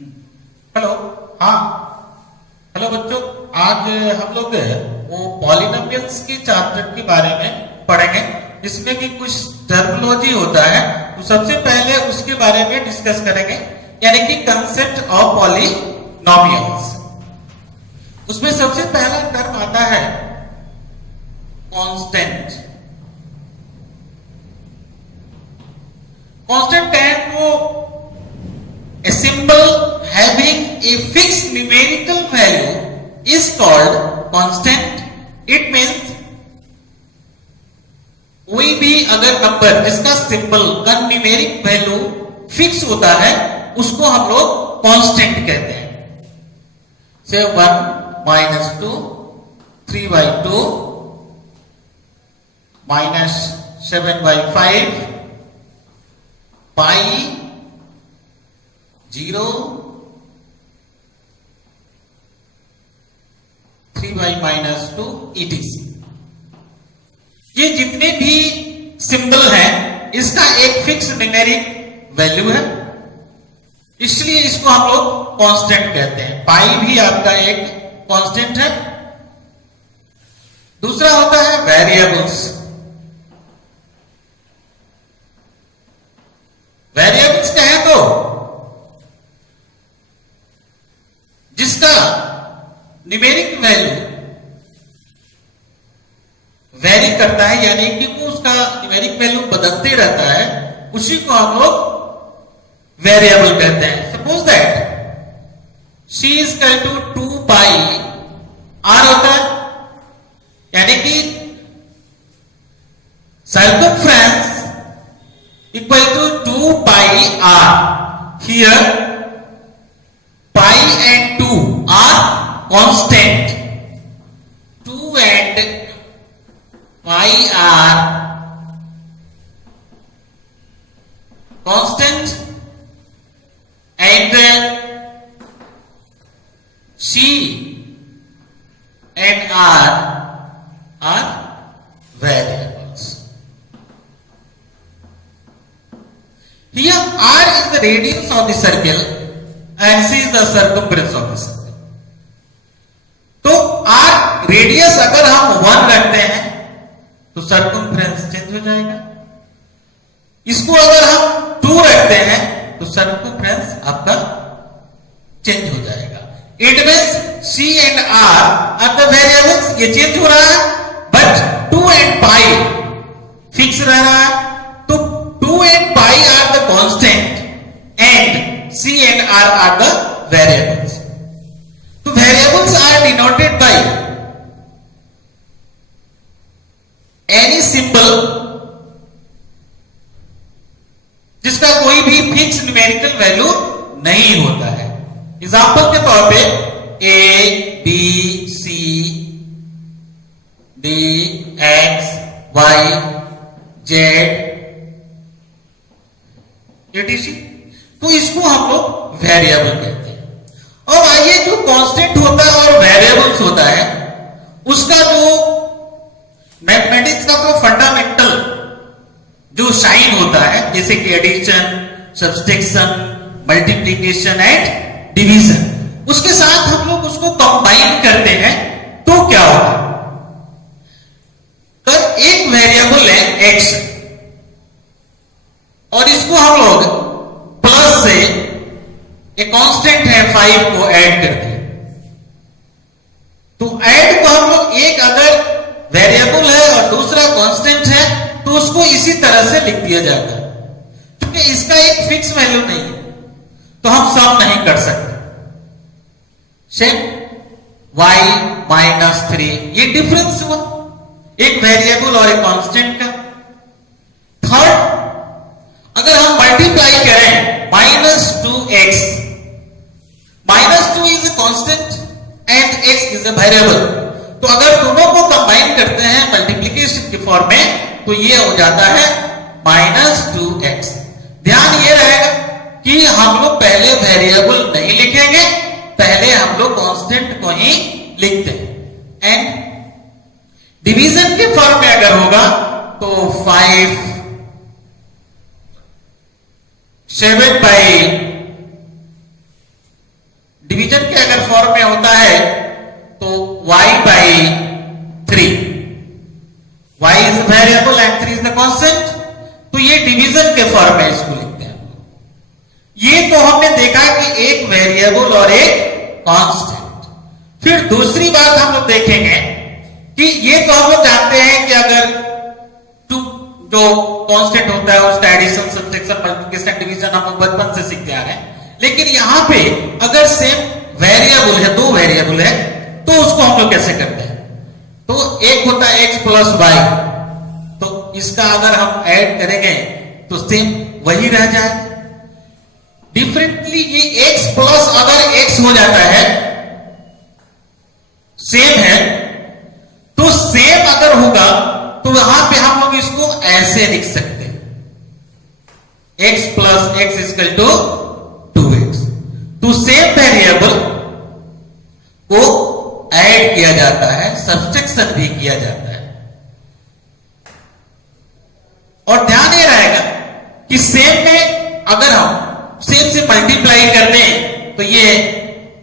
Hello. हाँ, hello बच्चों। आज हम लोग वो पॉलिनोमियल्स के चैप्टर के बारे में पढ़ेंगे, जिसमें कि कुछ टर्मिनोलॉजी होता है। तो सबसे पहले उसके बारे में डिस्कस करेंगे, यानी कि कंसेप्ट ऑफ पॉलिनोमियल्स। उसमें सबसे पहला टर्म आता है कांस्टेंट। कांस्टेंट को a symbol having a fixed numerical value is called constant. It means कोई भी अगर नंबर जिसका सिंबल का न्यूमेरिक वैल्यू फिक्स होता है उसको हम लोग कांस्टेंट कहते हैं। से 1 - 2 3/2 -7/5 पाई 0 3/-2 etc। ये जितने भी सिंबल हैं इसका एक फिक्स न्यूमेरिक वैल्यू है, इसलिए इसको हम लोग कांस्टेंट कहते हैं। पाई भी आपका एक कांस्टेंट है। दूसरा होता है वेरिएबल्स। वेरिएबल्स कहें तो जिसका न्यूमेरिक वैल्यू वेरी करता है, यानी कि वो उसका न्यूमेरिक वैल्यू बदलते रहता है, उसी को हम लोग वेरिएबल कहते हैं। सपोज दैट c = 2πr होता है, यानी कि circumference = 2πr। Here pi and 2 are constant. 2 and pi are constant, and c and r are variables. Here r is the radius of the circle and c is the circumference of the circle. तो r radius अगर हम 1 रखते हैं तो circumference change हो जाएगा। इसको अगर हम 2 रखते हैं तो सर्कमफ्रेंस आपका चेंज हो जाएगा। It means c and r are the variables. ये चेंज हो रहा है, बट 2 एंड पाई फिक्स रह रहा है। तो 2 and pi are the constant and c and r are the variables. So variables are denoted by any symbol जिसका कोई भी फिक्स न्यूमेरिकल वैल्यू नहीं होता है। एग्जांपल के तौर पे a b c d x y z etc। तो इसको हम लोग वेरिएबल कहते हैं। अब आइए, जो कांस्टेंट होता है और वेरिएबल्स होता है उसका जो मैथमेटिक्स का जो फंडामेंटल जो साइन होता है, जैसे कि addition, subtraction, multiplication and division, उसके साथ हम लोग उसको कंबाइन करते हैं तो क्या होगा। तो एक वेरिएबल है x और इसको हम लोग प्लस से एक कांस्टेंट है 5 को ऐड कर दिया। तो ऐड को हम लोग, एक अगर वेरिएबल है और दूसरा कांस्टेंट है तो उसको इसी तरह से लिख दिया जाता है। क्योंकि इसका एक फिक्स वैल्यू नहीं है तो हम सम नहीं कर सकते। सेम y - 3, ये डिफरेंस हुआ एक वेरिएबल और एक कांस्टेंट का। थर्ड, अगर हम मल्टीप्लाई करें -2x, -2 is a constant and x is a variable, तो अगर दोनों को कंबाइन करते हैं मल्टीप्लिकेशन के फॉर्म में तो ये हो जाता है -2x। ध्यान ये रहेगा कि हम लोग पहले वेरिएबल नहीं लिखेंगे, पहले हम लोग कांस्टेंट को ही लिखते हैं। एंड डिवीजन के फॉर्म में अगर होगा तो 5 7/2 ये तो हमने देखा कि एक वेरिएबल और एक कांस्टेंट। फिर दूसरी बात हम लोग देखेंगे कि ये तो हम लोग जानते हैं कि अगर टू जो कांस्टेंट होता है उसका एडिशन, सब्ट्रैक्शन, मल्टीप्लिकेशन, डिवीजन हम लोग बचपन से सीखते आ रहे हैं। लेकिन यहां पे अगर सेम वेरिएबल है, दो वेरिएबल है, तो उसको हम लोग कैसे करते हैं? तो एक होता है x प्लस वाई, तो इसका अगर हम ऐड करेंगे तो सेम वही रह जाए। डिफरेंटली ये x प्लस अगर x हो जाता है, सेम है, तो सेम अगर होगा तो वहां पे हम लोग इसको ऐसे लिख सकते हैं, x plus x equal to 2x। तो सेम वेरिएबल को ऐड किया जाता है, सब्ट्रैक्शन भी किया जाता है। और ध्यान ये रहेगा कि सेम में अगर हम सेम से मल्टीप्लाई करते हैं तो ये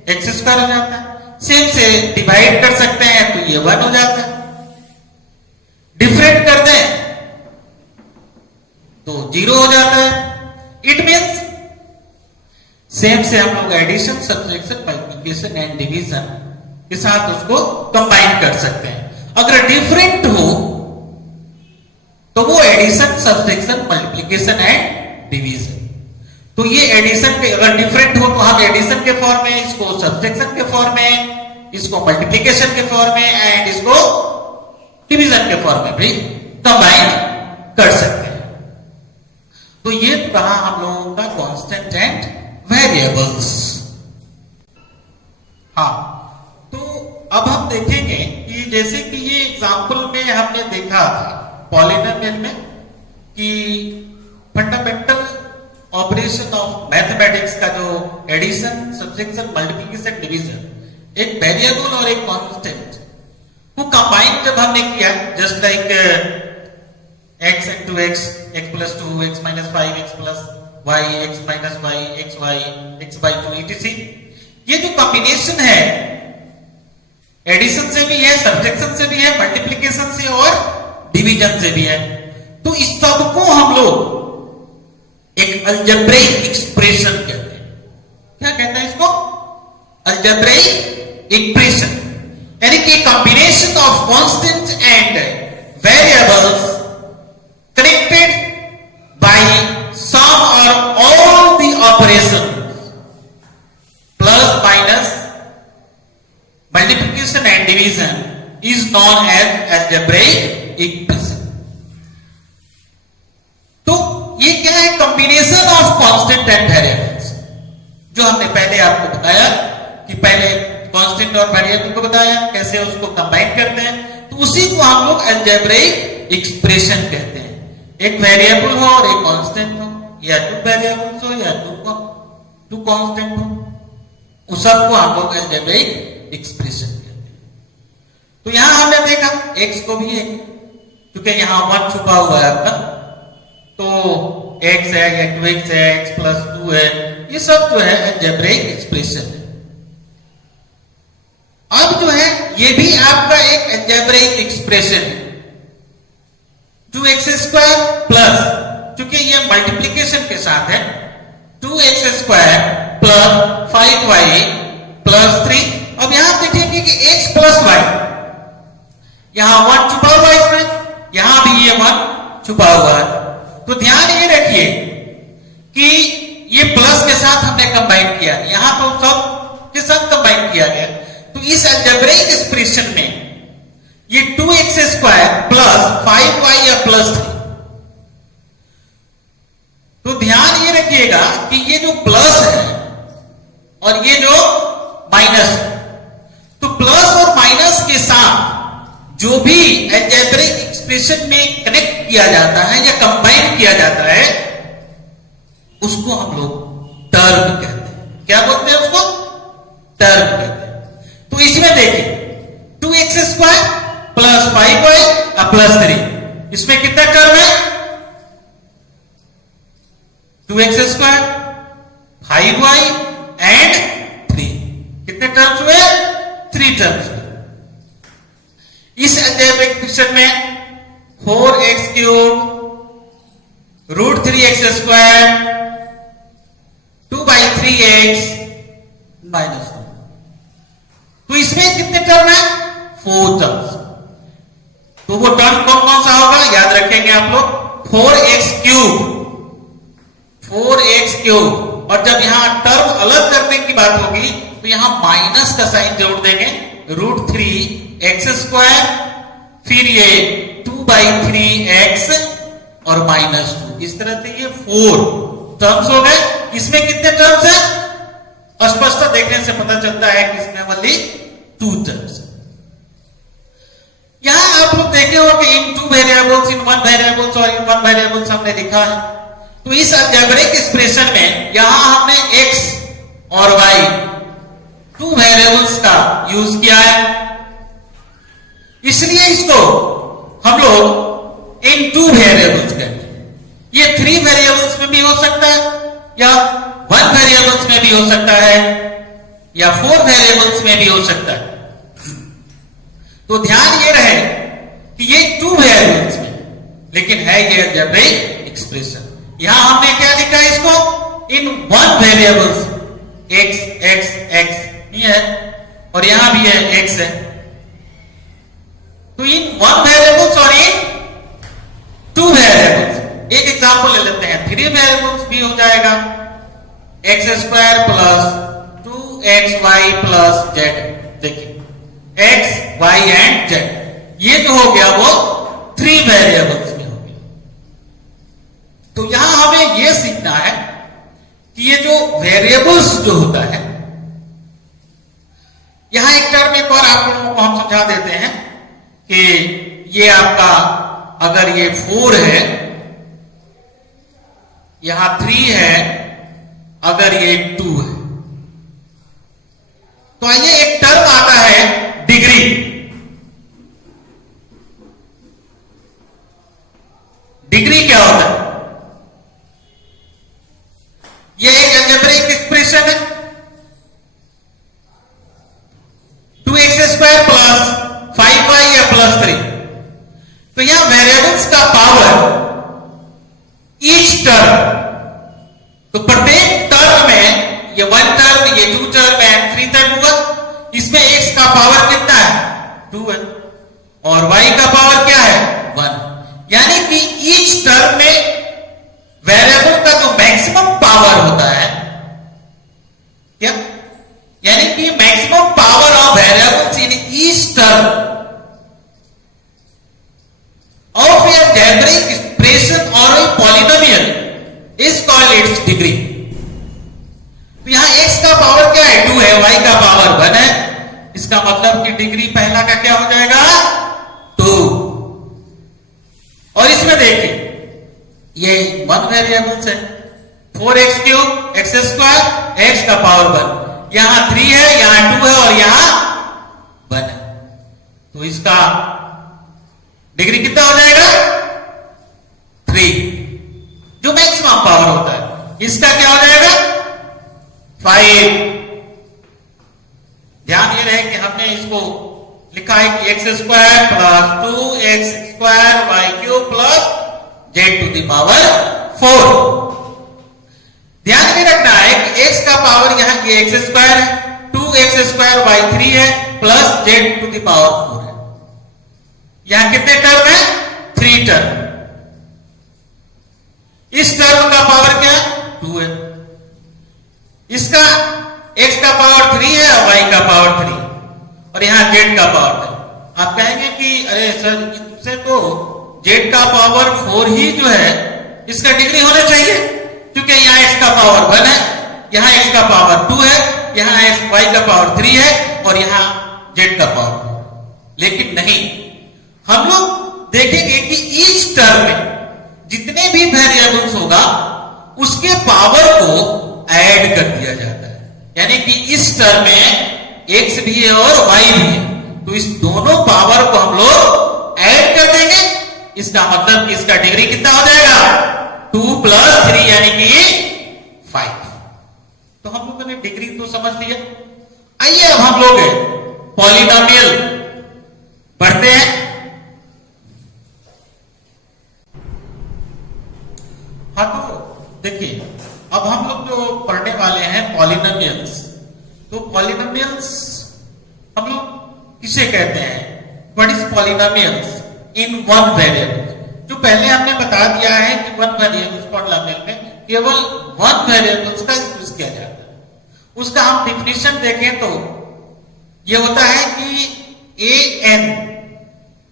एक्स स्क्वायर हो जाता है, सेम से डिवाइड कर सकते हैं तो ये 1 हो जाता है, डिफरेंट कर दें तो 0 हो जाता है। इट मीन्स सेम से हम लोग addition, subtraction, multiplication and division के साथ उसको कंबाइन कर सकते हैं। अगर डिफरेंट हो तो वो addition, subtraction, multiplication and division. तो ये एडिशन के, अगर डिफरेंट हो तो हम एडिशन के फॉर्म में, इसको सब्ट्रैक्शन के फॉर्म में, इसको मल्टीप्लिकेशन के फॉर्म में एंड इसको डिवीजन के फॉर्म में भी कंबाइन कर सकते हैं। तो ये रहा हम लोगों का कांस्टेंट एंड वेरिएबल्स। हाँ, तो अब हम देखेंगे कि जैसे कि ये एग्जांपल में हमने देखा था पॉलिनोमियल में कि फंडामेंटल ऑपरेशन ऑफ मैथमेटिक्स का जो एडिशन, सब्ट्रैक्शन, मल्टीप्लिकेशन, डिवीजन, एक वेरिएबल और एक कांस्टेंट को कंबाइन जब हमने किया, just like x into x, x plus 2, x minus 5, x plus y, x minus y, x y, x by 2 etc. ये जो कॉम्बिनेशन है एडिशन से भी है, सब्ट्रैक्शन से भी है, मल्टीप्लिकेशन से और डिवीजन से भी है। तो इस सबको हम लोग एक अलजेब्रिक एक्सप्रेशन कहते हैं। क्या कहते हैं इसको? अलजेब्रिक एक्सप्रेशन, यानी कि combination of constant and variables connected by some or all the operations plus minus multiplication and division is known as algebraic expression. तो ये क्या है? Combination of constant and variables, जो हमने पहले आपको बताया कि पहले कांस्टेंट और वेरिएबल को बताया कैसे उसको कंबाइन करते हैं, तो उसी को हम लोग अलजेब्रिक एक्सप्रेशन कहते हैं। एक वेरिएबल हो और एक कांस्टेंट हो, या टू वेरिएबल्स हो या टू कांस्टेंट हो, उस सबको हम लोग अलजेब्रिक एक्सप्रेशन कहते हैं। तो यहां हमने देखा x को भी एक, क्योंकि यहां 1 छुपा हुआ है आपका, तो x है या 2x है, x प्लस 2 है, ये सब जो है अलजेब्रिक एक्सप्रेशन है। अब जो है ये भी आपका एक अलजेब्रिक एक्सप्रेशन है। 2x स्क्वायर प्लस, क्योंकि ये मल्टीप्लिकेशन के साथ है, 2x square plus 5y plus 3। अब यहां देखेंगे कि x प्लस y, यहां 1 छुपा हुआ है इसमें, यहां भी ये 1 छुपा हुआ है। तो ध्यान ये रखिए कि ये प्लस के साथ हमने कंबाइन किया, यहां तो सब के साथ कंबाइन किया गया। तो इस अलजेब्रिक एक्सप्रेशन में ये 2x स्क्वायर प्लस 5y या प्लस 3, तो ध्यान ये रखिएगा कि ये जो प्लस है और ये जो माइनस है, तो प्लस और माइनस के साथ जो भी अलजेब्रिक एक्सप्रेशन में कनेक्ट किया जाता है या कंबाइन किया जाता है, उसको हम लोग टर्म कहते हैं। क्या बोलते हैं उसको? टर्म कहते हैं। तो इसमें देखिए 2x square plus 5y plus 3, इसमें कितना टर्म है? 2x स्क्वायर, 5y एंड 3, कितने टर्म्स हुए? 3 टर्म्स हुए। इस अलजेब्रिक एक्सप्रेशन में 4x³ √3x² 3x -2। तो इसमें कितने टर्म है? 4 टर्म्स। तो वो टर्म कौन कौन सा होगा याद रखेंगे आप लोग, 4x3, 4x3। और जब यहां टर्म अलग करने की बात होगी तो यहां माइनस का साइन जोड़ देंगे, √3x², फिर ये 2/3x और -2। इस तरह से ये 4 टर्म्स हो गए। इसमें कितने टर्म्स है? स्पष्ट देखने से पता चलता है कि इसमें वाली 2 टर्म्स। यहां आप लोग देखे हो कि इन 2 वेरिएबल्स, इन 1 वेरिएबल्स और इन 1 वेरिएबल्स हमने लिखा है। तो इस अलजेब्रिक एक्सप्रेशन में यहां हमने x और y 2 वेरिएबल्स का यूज किया है, इसलिए इसको हम लोग इन 2 वेरिएबल्स कहते हैं। ये 3 वेरिएबल्स में भी हो सकता है, या 1 वेरिएबल्स में भी हो सकता है, या 4 वेरिएबल्स में भी हो सकता है। तो ध्यान ये रहे कि ये 2 वेरिएबल्स में, लेकिन है ये अलजेब्रिक एक्सप्रेशन। यहां हमने क्या लिखा है इसको? इन 1 वेरिएबल्स, x x x ये है, और यहां भी है x है। तो इन 1 वेरिएबल्स और इन 2 वेरिएबल्स, एक एग्जांपल ले लेते हैं, 3 वेरिएबल्स भी हो जाएगा, x² + 2xy + z। देखिए x, y एंड z, ये जो हो गया वो 3 वेरिएबल्स में हो गया। तो यहां हमें यह सीखना है कि ये जो वेरिएबल्स जो होता है, यहां एक टर्म एक और आप लोगों को हम समझा देते हैं कि ये आपका अगर ये 4 है, यहां 3 है, अगर ये 2 है, तो आइए एक टर्म आता है डिग्री। डिग्री क्या होता है? ये एक अलजेब्रिक एक्सप्रेशन है, 2x² + 5y या +3। तो यहां वेरिएबल्स का पावर, ईच टर्म, तो प्रत्येक टर्म में ये 1 टर्म, ये 2 टर्म है, 3 टर्म हुआ, इसमें x का पावर कितना है? 2 है, और y का पावर क्या है? 1। यानी कि ईच टर्म में वेरिएबल का जो मैक्सिमम पावर होता है, क्या? यानी कि maximum power of variables in each term of a algebraic expression और a polynomial is called its degree. तो यहां x का पावर क्या है? 2 है, y का पावर 1 है। इसका मतलब कि डिग्री पहला का क्या हो जाएगा? 2। और इसमें देखिए ये 1 वेरिएबल्स है, 4x3, x², x का पावर 1। यहां 3 है, यहां 2 है, और यहां 1 है। तो इसका डिग्री कितना हो जाएगा? 3, जो मैक्सिमम पावर होता है। इसका क्या हो जाएगा? 5। ध्यान ये रहे कि हमने इसको लिखा है कि x² + 2x² y³ + z⁴। ध्यान ये रखना है कि x का पावर यहां ये x² है, 2x² y3 है, प्लस z⁴ है। यहां कितने टर्म है? 3 टर्म। इस टर्म का पावर क्या है? 2 है। इसका x का पावर 3 है और y का पावर 3 है, और यहां z का पावर 3। आप कहेंगे कि अरे सर, इससे तो z का पावर 4 ही जो है इसका डिग्री होना चाहिए, क्योंकि यहां x का पावर 1 है, यहां x का पावर 2 है, यहां y का पावर 3 है, और यहां z का पावर 4। लेकिन नहीं, हम लोग देखेंगे कि ईच टर्म में जितने भी वेरिएबल्स होगा उसके पावर को ऐड कर दिया जाता है। यानी कि इस टर्म में x भी है और y भी है, तो इस दोनों पावर को हम लोग ऐड कर देंगे। इसका मतलब कि इसका डिग्री कितना हो जाएगा? 2 + 3 यानी कि 5। तो हम लोगों ने डिग्री तो समझ लिया। आइए अब हम लोग पॉलिनोमियल पढ़ते हैं। हाँ, तो देखिए अब हम लोग जो पढ़ने वाले हैं पॉलिनोमियल्स। तो पॉलिनोमियल्स हम लोग किसे कहते हैं? What is polynomials in one variable? जो पहले हमने बता दिया है कि वन वेरिएबल्स पॉलिनोमियल में केवल वन वेरिएबल्स का यूज किया जाता है। उसका हम डिफिनेशन देखें तो ये होता है कि a n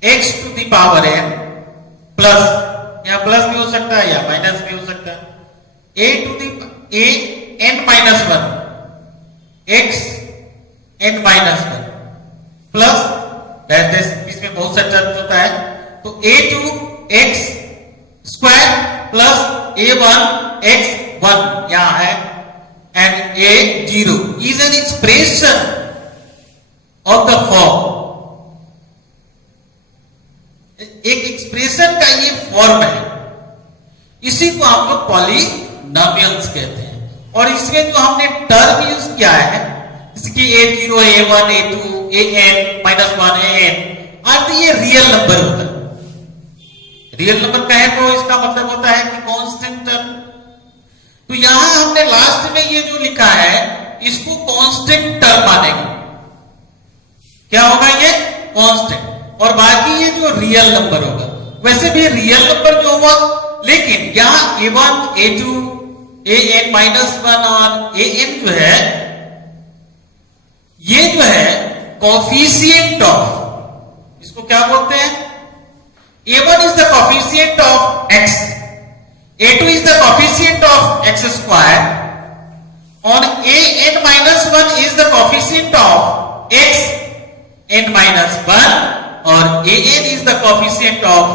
x to the power n plus, या प्लस भी हो सकता है या माइनस भी हो सकता है, a to the a n minus one x n minus one plus, इसमें बहुत सा टर्म्स होता है, तो a two x square plus a one x one यहां है, and a zero is an expression of the form. एक expression का ये फॉर्म है, इसी को हम लोग पॉलिनोमियल्स कहते हैं। और इसमें जो हमने टर्म यूज किया है, इसकी a zero a one a two a n minus one a n, अर्थ ये रियल नंबर होता है। रियल नंबर कहे तो इसका मतलब होता है कि कांस्टेंट टर्म। तो यहां हमने लास्ट में ये जो लिखा है इसको कांस्टेंट टर्म मानेंगे। क्या होगा ये? कांस्टेंट। और बाकी ये जो रियल नंबर होगा, वैसे भी रियल नंबर जो हुआ, लेकिन यहां a one a two a n minus one और ए एन जो है, ये जो है कोफिशिएंट ऑफ, इसको क्या बोलते हैं? A1 is the coefficient of x, A2 is the coefficient of x square, और an minus 1 is the coefficient of x n minus 1, और an is the coefficient of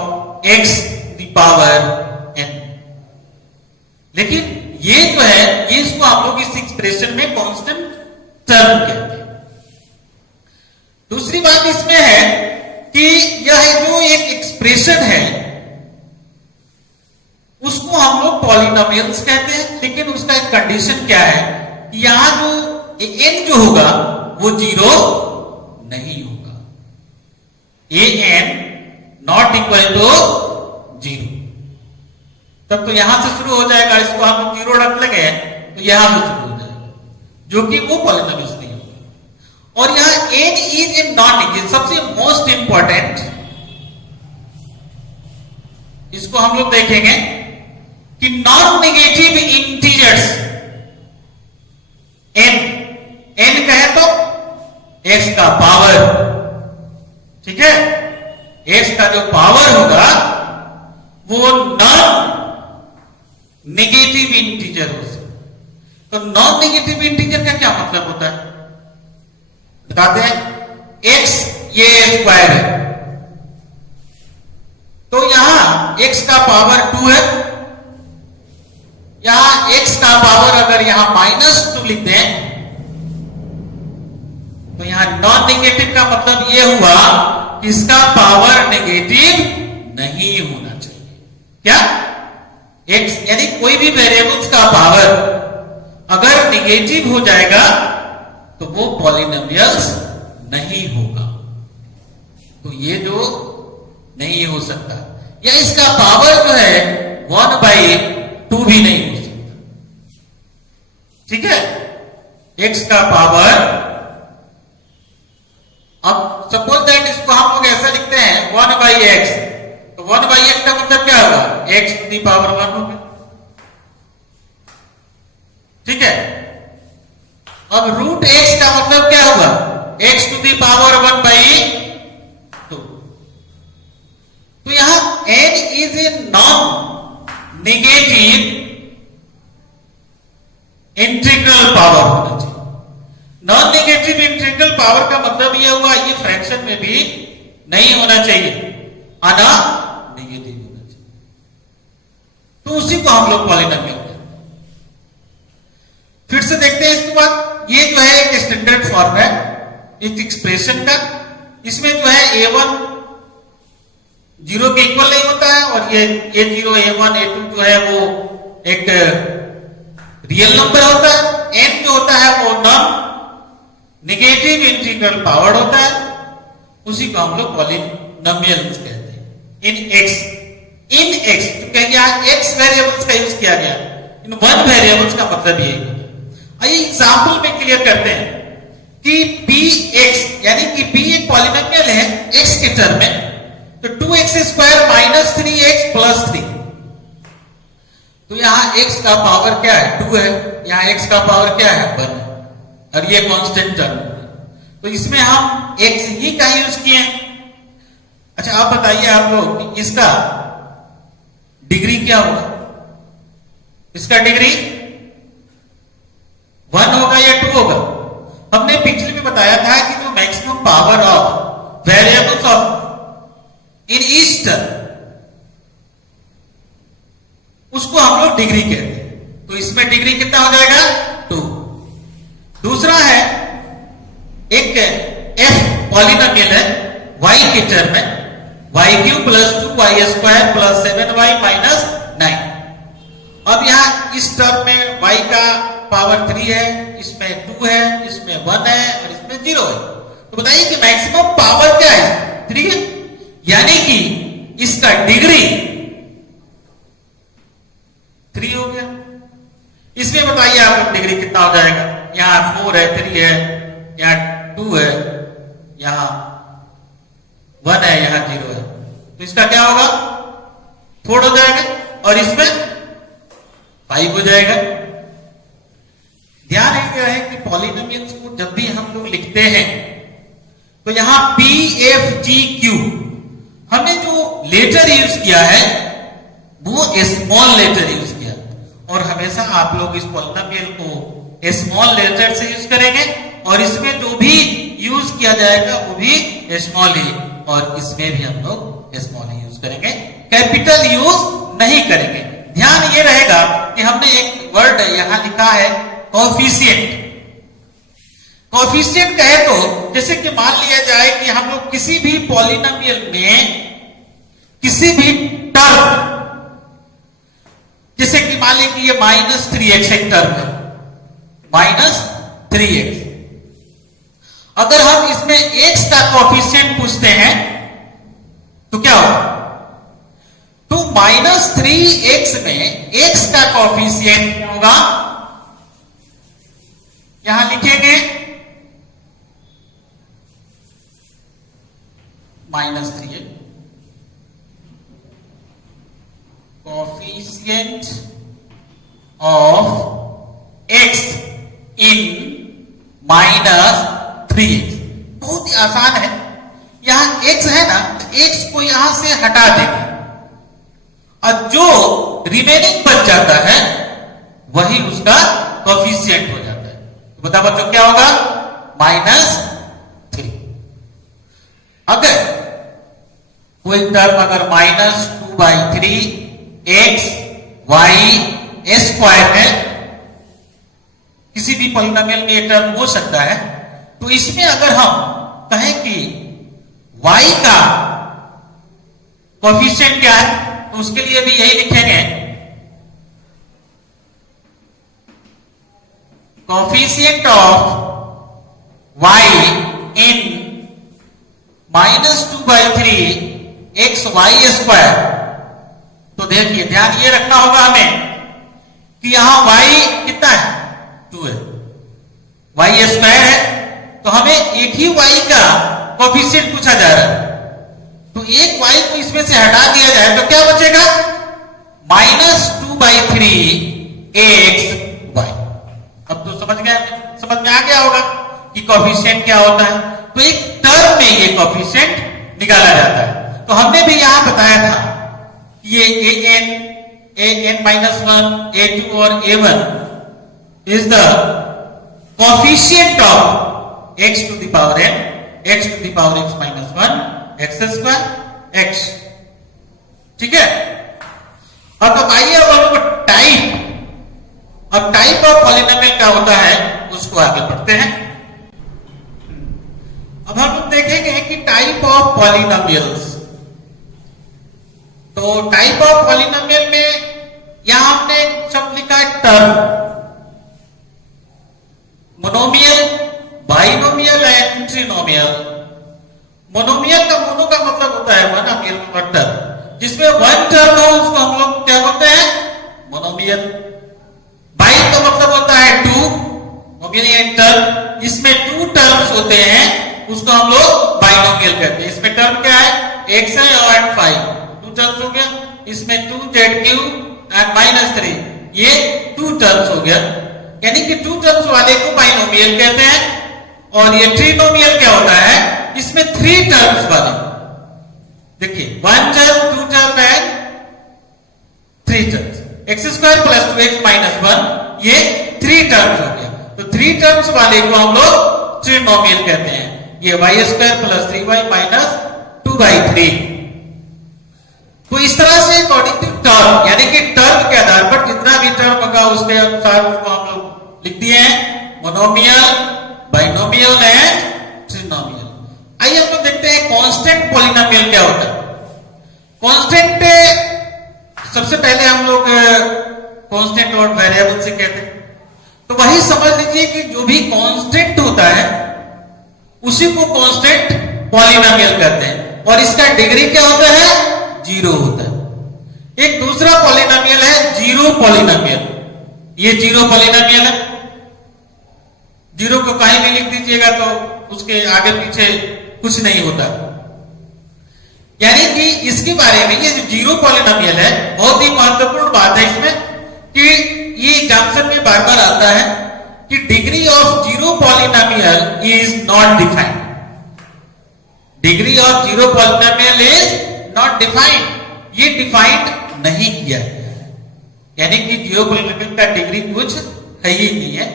x the power n। लेकिन ये जो है, ये इसको आप लोग इस एक्सप्रेशन में कांस्टेंट टर्म कहते हैं। दूसरी बात इसमें है कि यह जो एक एक्सप्रेशन है उसको हम लोग पॉलिनोमियल्स कहते हैं, लेकिन उसका एक कंडीशन क्या है? यहां जो एन जो होगा वो जीरो नहीं होगा। A n not equal to zero, तब तो यहां से शुरू हो जाएगा, इसको हम लोग जीरो रख लगे तो यहां से शुरू हो जाएगा, जो कि वो पॉलिनोमियल्स नहीं होगा। और यहां n is a non negative, सबसे मोस्ट इंपॉर्टेंट, इसको हम लोग देखेंगे कि नॉन नेगेटिव इंटीजर्स n कहे तो x का पावर, ठीक है, x का जो पावर होगा वो नॉन नेगेटिव इंटीजर हो सकता। तो नॉन नेगेटिव इंटीजर का क्या मतलब होता है बताते हैं? x ये स्क्वायर है, तो यहां x का पावर 2 है, यहां x का पावर अगर यहां -2 लिख दें तो यहां नॉन नेगेटिव का मतलब ये हुआ कि इसका पावर नेगेटिव नहीं होना चाहिए। क्या? x यानी कोई भी वेरिएबल्स का पावर अगर नेगेटिव हो जाएगा तो वो पॉलिनोमियल्स नहीं होगा। तो ये जो नहीं हो सकता, या इसका पावर जो है 1/2 भी नहीं हो सकता, ठीक है। x का पावर, अब सपोज दैट इसको हम लोग ऐसा लिखते हैं 1/x, तो 1/x का मतलब क्या होगा? x टू दी पावर 1 होगा, ठीक है। अब रूट x का मतलब क्या होगा? x to the power 1/2। तो यहां n is a non negative integral power होना चाहिए। नॉन नेगेटिव इंटीग्रल पावर का मतलब यह हुआ ये फ्रैक्शन में भी नहीं होना चाहिए, आना नेगेटिव होना चाहिए। तो उसी को हम लोग पॉलिनोमियल कहते हैं। फिर से देखते हैं इसके बाद, ये जो है एक स्टैंडर्ड फॉर्म है इस एक्सप्रेशन का। इसमें जो है a1 जीरो के इक्वल नहीं होता है, और ये a0 a1 a2 जो है वो एक रियल नंबर होता है। n जो होता है वो नॉन नेगेटिव इंटीग्रल पावर होता है, उसी को हम लोग पॉलिनोमियल्स कहते हैं। इन x तो क्या x वेरिएबल्स का यूज किया गया, इन वन वेरिएबल्स का मतलब यही होता है। आइए एग्जाम्पल में क्लियर करते हैं कि px यानी कि p एक पॉलिनोमियल है x के टर्म में, तो 2x square minus 3x plus 3। तो यहां x का पावर क्या है? 2 है। यहां x का पावर क्या है? 1 है, और ये कांस्टेंट टर्म। तो इसमें हम x ही का यूज किए। अच्छा आप बताइए आप लोग कि इसका डिग्री क्या होगा? इसका डिग्री 1 होगा या 2 होगा? हमने पिछले में बताया था कि जो maximum power of variables of in each term उसको हम लोग डिग्री कहते हैं। तो इसमें डिग्री कितना हो जाएगा? 2। दूसरा है एक f पॉलिनोमियल है y के टर्म में, y³ plus 2y square plus 7y minus 9। अब यहां इस टर्म में y का पावर 3 है, इसमें 2 है, इसमें 1 है और इसमें 0 है। तो बताइए कि मैक्सिमम पावर क्या है? 3 है, यानी कि इसका डिग्री 3 हो गया। इसमें बताइए आपका डिग्री कितना हो जाएगा? यहां 4 है, 3 है, यहां 2 है, यहां 1 है, यहां 0 है। तो इसका क्या होगा? 4 हो जाएगा और इसमें 5 हो जाएगा। ध्यान रहे कि पॉलिनोमियल्स को जब भी हम लोग लिखते हैं तो यहां P, F, G, Q हमने जो लेटर यूज किया है वो स्मॉल लेटर यूज किया, और हमेशा आप लोग इस पॉलिनोमियल को स्मॉल लेटर से यूज करेंगे, और इसमें जो भी यूज किया जाएगा वो भी स्मॉल ही, और इसमें भी हम लोग स्मॉल ही यूज करेंगे, कैपिटल यूज नहीं करेंगे। ध्यान ये रहेगा कि हमने एक वर्ड यहां लिखा है कोएफिशिएंट। कोएफिशिएंट कहे तो जैसे कि मान लिया जाए कि हम लोग किसी भी पॉलिनोमियल में किसी भी टर्म, जैसे कि मान लीजिए ये -3x एक टर्म है, -3x, अगर हम इसमें x का कोएफिशिएंट पूछते हैं तो क्या होगा? तो -3x में x का कोएफिशिएंट होगा, यहां लिखेंगे -3x coefficient of x in -3x। बहुत ही आसान है, यहां x है ना, x को यहां से हटा देंगे और जो रिमेनिंग बच जाता है वही उसका कोएफिशिएंट हो जाता है। तो बता बच्चों क्या होगा? -3। अगर कोई टर्म अगर -2/3 x y स्क्वायर है, किसी भी पॉलिनोमियल में ये टर्म हो सकता है, तो इसमें अगर हम कहें कि y का कोएफिशिएंट क्या है तो उसके लिए भी यही लिखेंगे, coefficient of y in -2/3 x y square. तो देखिए ध्यान ये रखना होगा हमें कि यहां y कितना है? 2 है, y स्क्वायर है, तो हमें एक ही y का कोएफिशिएंट पूछा जा रहा है, तो एक y को इसमें से हटा दिया जाए तो क्या बचेगा? -2/3 x y। अब तो समझ में आ गया होगा कि कोएफिशिएंट क्या होता है। तो एक टर्म में ये कोएफिशिएंट निकाला जाता है। तो हमने भी यहां बताया था कि ये an-1, a2 और a1 is the coefficient of x to the power n, x to the power x minus 1, x square x। ठीक है। अब बताइए अब हमको टाइप ऑफ पॉलिनोमियल क्या होता है उसको आगे पढ़ते हैं। अब हम लोग देखेंगे कि टाइप ऑफ पॉलिनोमियल्स। तो टाइप ऑफ पॉलिनोमियल में यहां हमने शब्द लिखा है term, monomial, binomial and trinomial. Monomial का मोनो का मतलब होता है वन, वन टर्म, जिसमें वन टर्म हो उसको हम लोग क्या बोलते हैं? मोनोमियल। बाई का मतलब होता है टू, नोमियल टर्म, इसमें 2 टर्म्स होते हैं, उसको हम लोग बाइनोमियल कहते हैं। इसमें टर्म क्या है, x है और 5, 2 टर्म्स हो गया। इसमें 2z³ एंड -3, ये 2 टर्म्स हो गया, यानी कि 2 टर्म्स वाले को बाइनोमियल कहते हैं। और ये ट्रिनोमियल क्या होता है, इसमें 3 टर्म्स वाले, देखिए 1 term, 2 term and 3 terms, x² + 2x - 1, ये 3 टर्म्स हो गया। तो 3 टर्म्स वाले को हम लोग ट्रिनोमियल कहते हैं। ये y² + 3y - 2/3। तो इस तरह से अकॉर्डिंग टू टर्म, यानी कि टर्म के आधार पर जितना भी टर्म होगा उसके अनुसार उसको हम लोग लिख दिए हैं, मोनोमियल, बाइनोमियल एंड ट्रिनोमियल। आइए हम लोग देखते हैं कांस्टेंट पॉलिनोमियल क्या होता है। कांस्टेंट, सबसे पहले हम लोग कांस्टेंट और वेरिएबल से कहते हैं, तो वही समझ लीजिए कि जो भी कांस्टेंट होता है उसी को कांस्टेंट पॉलिनोमियल कहते हैं, और इसका डिग्री क्या होता है, 0 होता है। एक दूसरा पॉलिनोमियल है जीरो पॉलिनोमियल, ये जीरो पॉलिनोमियल है। जीरो को कहीं भी लिख दीजिएगा तो उसके आगे पीछे कुछ नहीं होता, यानी कि इसके बारे में, ये जो जीरो पॉलिनोमियल है, बहुत ही महत्वपूर्ण बात है इसमें कि ये एग्जाम्पल में बार बार आता है कि degree of zero polynomial is not defined. Degree of zero polynomial is not defined, ये डिफाइंड नहीं किया गया है, यानी कि जीरो पॉलिनोमियल का डिग्री कुछ है ही नहीं है।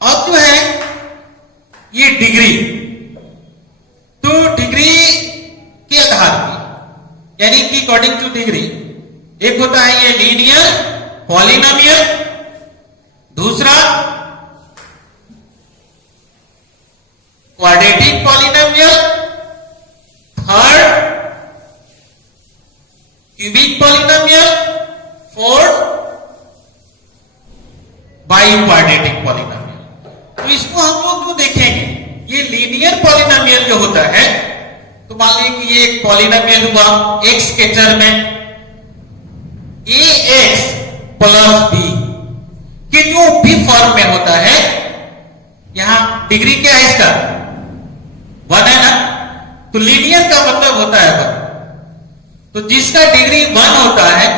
अब जो है ये डिग्री, तो डिग्री के आधार पर, यानी कि अकॉर्डिंग टू डिग्री, एक होता है ये लीनियर पॉलिनोमियल, दूसरा quadratic polynomial, third cubic polynomial, fourth biquadratic polynomial. तो इसको हम लोग जो देखेंगे, ये लीनियर पॉलिनोमियल जो होता है, तो मान लीजिए कि ये एक पॉलिनोमियल हुआ x के टर्म में ax + b के जो b फॉर्म में होता है, यहां डिग्री क्या है इसका, 1 है ना, तो लीनियर का मतलब होता है 1। तो जिसका डिग्री 1 होता है,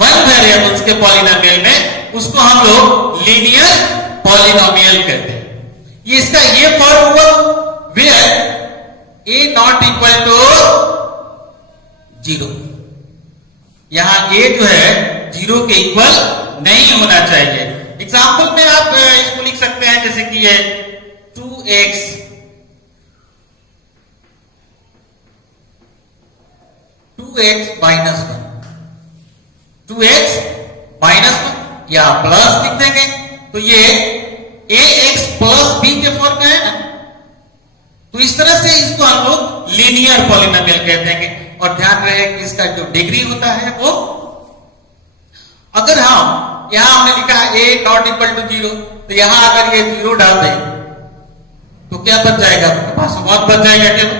1 वेरिएबल्स के पॉलिनोमियल में, उसको हम लोग लीनियर पॉलिनोमियल कहते हैं। ये इसका ये फॉर्म हुआ where a not equal to 0, यहां a जो है 0 के इक्वल नहीं होना चाहिए। एग्जाम्पल में आप इसको लिख सकते हैं, जैसे कि ये 2x - 1 या प्लस लिख देंगे, तो ये ax + b के फॉर्म में है ना। तो इस तरह से इसको हम लोग लीनियर पॉलिनोमियल कहते हैं। और ध्यान रहे कि इसका जो डिग्री होता है वो, अगर हम यहां हमने लिखा a नॉट इक्वल टू 0, तो यहां अगर ये 0 डाल दें तो क्या बच जाएगा, आपके पास 1 बच जाएगा केवल,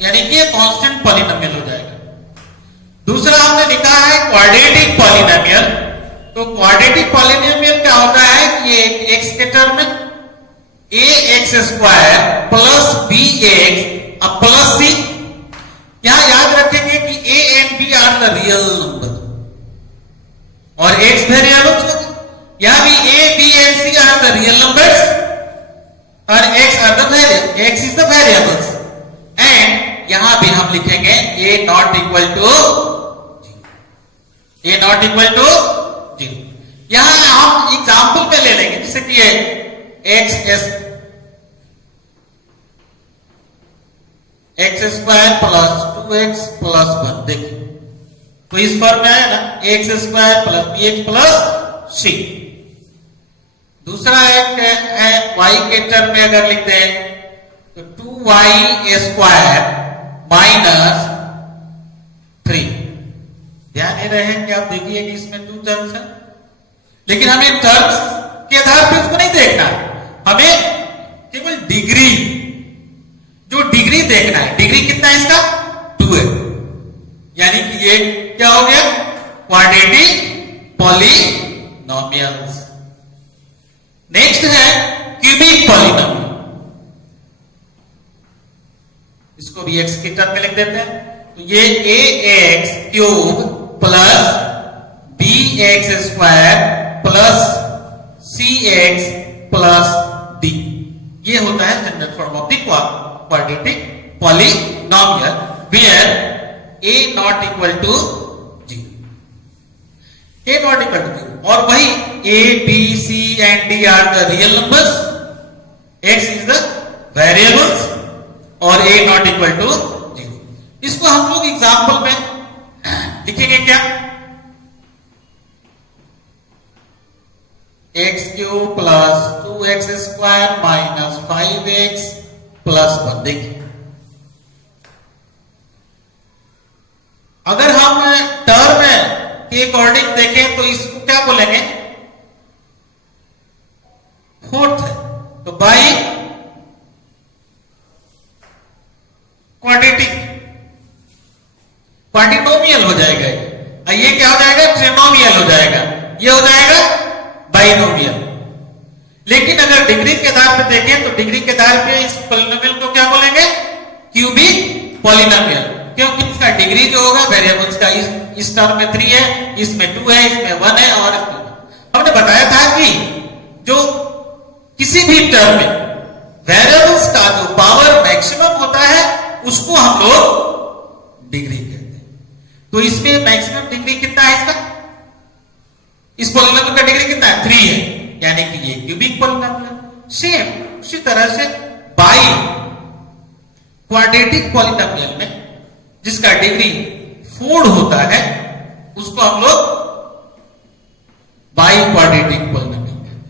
यानी कि ये कांस्टेंट पॉलिनोमियल हो जाएगा। दूसरा हमने लिखा है क्वाड्रेटिक पॉलिनोमियल। तो क्वाड्रेटिक पॉलिनोमियल क्या होता है कि ये x के टर्म में ax² + bx + c। यहां याद रखेंगे कि a and b are the real number और x वेरिएबल्स होते, यहां भी a, b and c are the real numbers और x are the variable, x is the variables. And यहां भी हम लिखेंगे a नॉट इक्वल टू 0। यहां हम एग्जाम्पल में ले लेंगे, जैसे कि ये x² + 2x + 1, देखिए तो इस फॉर्म में है ना, x² + bx + c। दूसरा एक है y के टर्म में अगर लिख दें तो 2y² - 3। ध्यान ही रहे कि आप देखिए कि इसमें 2 टर्म्स है, लेकिन हमें टर्म्स के आधार पर उसको नहीं देखना, हमें केवल डिग्री, जो डिग्री देखना है। डिग्री कितना है इसका, 2 है, यानी कि ये क्या हो गया, क्वाड्रेटिक पॉलिनोमियल्स। नेक्स्ट है क्यूबिक पॉलिनोमियल, इसको भी एक्स की टर्म में लिख देते हैं। तो ये a x cube plus b x square plus c x plus d, ये होता है general form of the quadratic polynomial where a not equal to 0, a not equal to 0। और वही a b c and d are the real numbers, x is the variables और a not equal to 0। इसको हम लोग example में लिखेंगे क्या, x cube plus 2x square minus 5x plus 1। देखिए अगर हम टर्म के अकॉर्डिंग देखें तो इसको क्या बोलेंगे, फोर्थ है, तो बाई क्वाड्रिनोमियल हो जाएगा ये क्या हो जाएगा, ट्रिनोमियल हो जाएगा, ये हो जाएगा बाइनोमियल। लेकिन अगर डिग्री के आधार पे देखें तो डिग्री के आधार पे इस पॉलिनोमियल को क्या बोलेंगे, क्यूबिक पॉलिनोमियल, क्योंकि इसका डिग्री जो होगा वेरिएबल्स का इस टर्म में 3 है, इसमें 2 है, इसमें 1 है। और हमने बताया था कि जो किसी भी टर्म में वेरिएबल्स का जो पावर मैक्सिमम होता है उसको हम लोग डिग्री कहते हैं। तो इसमें मैक्सिमम डिग्री कितना है इसका, इस पॉलिनोमियल का डिग्री कितना है, 3 है, यानी कि ये क्यूबिक पॉलिनोमियल। सेम उसी तरह से बाई क्वाड्रेटिक पॉलिनोमियल में जिसका डिग्री 4 होता है उसको हम लोग बाई क्वाड्रेटिक पॉलिनोमियल कहते हैं।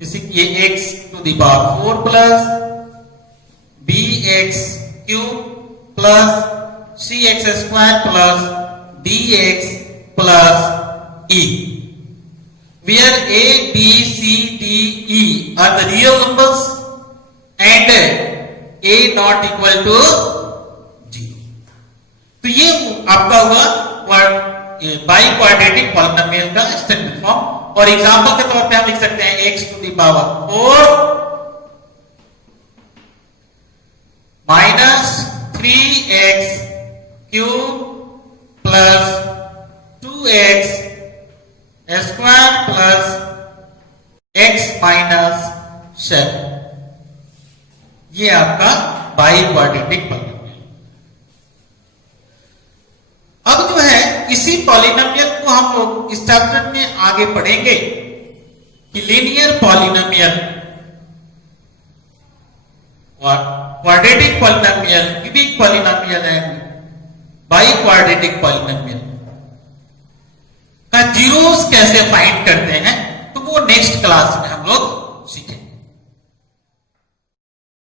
जैसे कि ये x to the power 4 plus bx cube plus cx square plus dx plus e, where a b c d e are the real numbers and a not equal to 0। तो ये आपका हुआ biquadratic polynomial का standard form. और example के तौर पे हम लिख सकते हैं x to the power 4 minus 3x cube plus 2x square plus x minus 7, ये आपका बाई क्वाड्रेटिक पॉलिनोमियल। अब जो है इसी पॉलिनोमियल को हम लोग इस चैप्टर में आगे पढ़ेंगे कि लीनियर पॉलिनोमियल और quadratic polynomial, cubic polynomial and by quadratic polynomial का जीरोस कैसे फाइंड करते हैं, तो वो नेक्स्ट क्लास में हम लोग